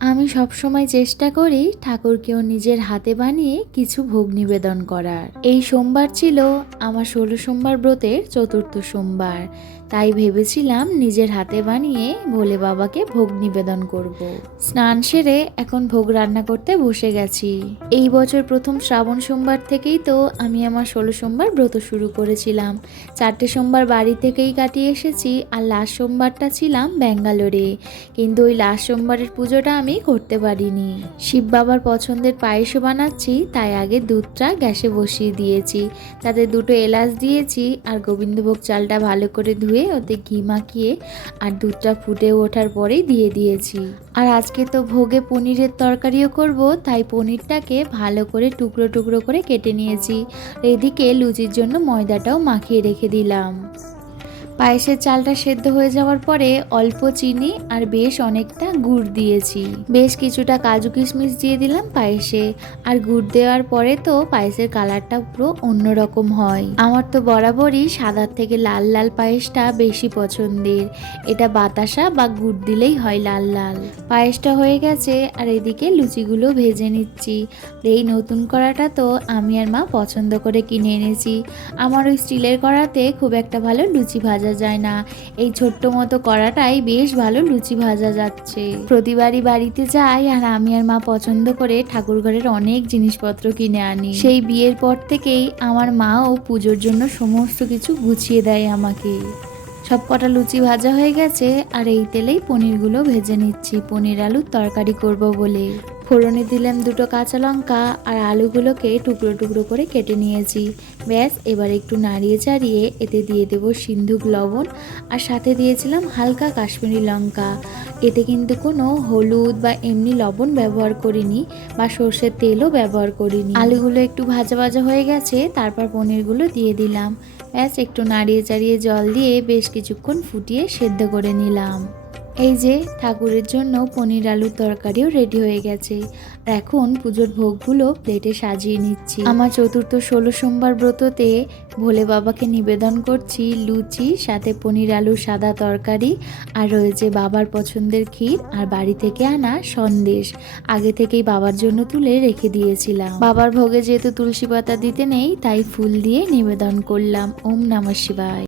আমি সবসময় চেষ্টা করি ঠাকুরকেও নিজের হাতে বানিয়ে কিছু ভোগ নিবেদন করার। এই সোমবার ছিল আমার ১৬ সোমবার ব্রতের চতুর্থ সোমবার, তাই ভেবেছিলাম নিজের হাতে বানিয়ে ভোলে বাবাকে ভোগ নিবেদন করব। স্নান সেরে এখন ভোগ রান্না করতে বসে গেছি। এই বছর প্রথম শ্রাবণ সোমবার থেকেই তো আমি আমার ১৬ সোমবার ব্রত শুরু করেছিলাম। ৪টে সোমবার বাড়ি থেকেই কাটিয়ে এসেছি, আর লাস্ট সোমবারটা ছিলাম ব্যাঙ্গালোরে, কিন্তু ওই লাস্ট সোমবারের পুজোটা আমি করতে পারিনি। শিব বাবার পছন্দের পায়েসও বানাচ্ছি, তাই আগে দুধটা গ্যাসে বসিয়ে দিয়েছি, তাতে দুটো এলাচ দিয়েছি আর গোবিন্দভোগ চালটা ভালো করে ধুয়ে ওতে ঘি মাখিয়ে আর দুধটা ফুটে ওঠার পরেই দিয়ে দিয়েছি। আর আজকে তো ভোগে পনিরের তরকারিও করব, তাই পনিরটাকে ভালো করে টুকরো টুকরো করে কেটে নিয়েছি। এদিকে লুচির জন্য ময়দাটাও মাখিয়ে রেখে দিলাম। পায়েসের চালটা সেদ্ধ হয়ে যাওয়ার পরে অল্প চিনি আর বেশ অনেকটা গুড় দিয়েছি। বেশ কিছুটা কাজু কিশমিশ দিয়ে দিলাম পায়েসে। আর গুড় দেওয়ার পরে তো পায়েসের কালারটা পুরো অন্যরকম হয়। আমার তো বরাবরই সাদার থেকে লাল লাল পায়েসটা বেশি পছন্দের। এটা বাতাসা বা গুড় দিলেই হয় লাল লাল। পায়েসটা হয়ে গেছে, আর এদিকে লুচিগুলো ভেজে নিচ্ছি। এই নতুন কড়াটা তো আমি আর মা পছন্দ করে কিনে এনেছি। আমার ওই স্টিলের কড়াতে খুব একটা ভালো লুচি ভাজা যায় না, এই ছোট্ট মতো কড়াটাই বেশ ভালো লুচি ভাজা যাচ্ছে। প্রতিবারই বাড়িতে যাই আর আমি আর মা পছন্দ করে ঠাকুর ঘরের অনেক জিনিসপত্র কিনে আনি। সেই বিয়ের পর থেকেই আমার মাও পুজোর জন্য সমস্ত কিছু গুছিয়ে দেয় আমাকে। সব কটা লুচি ভাজা হয়ে গেছে, আর এই তেলেই পনিরগুলো ভেজে নিচ্ছি পনির আলুর তরকারি করব বলে। ফোড়নে দিলাম দুটো কাঁচা লঙ্কা আর আলুগুলোকে টুকরো টুকরো করে কেটে নিয়েছি। ব্যাস, এবার একটু নাড়িয়ে চাড়িয়ে এতে দিয়ে দেবো সিন্ধুক লবণ, আর সাথে দিয়েছিলাম হালকা কাশ্মীরি লঙ্কা। এতে কিন্তু কোনো হলুদ বা এমনি লবণ ব্যবহার করিনি, বা সর্ষের তেলও ব্যবহার করিনি। আলুগুলো একটু ভাজা ভাজা হয়ে গেছে, তারপর পনিরগুলো দিয়ে দিলাম। ব্যাস, একটু নাড়িয়ে চাড়িয়ে জল দিয়ে বেশ কিছুক্ষণ ফুটিয়ে সেদ্ধ করে নিলাম। এই যে ঠাকুরের জন্য পনির আলুর তরকারিও রেডি হয়ে গেছে। আর এখন পুজোর ভোগগুলো প্লেটে সাজিয়ে নিচ্ছি। আমার চতুর্থ ১৬ সোমবার ব্রততে ভোলে বাবাকে নিবেদন করছি লুচি, সাথে পনির আলুর সাদা তরকারি, আর রয়েছে বাবার পছন্দের ক্ষীর আর বাড়ি থেকে আনা সন্দেশ। আগে থেকেই বাবার জন্য তুলে রেখে দিয়েছিলাম। বাবার ভোগে যেহেতু তুলসী পাতা দিতে নেই, তাই ফুল দিয়ে নিবেদন করলাম। ওম নমঃ শিবায়।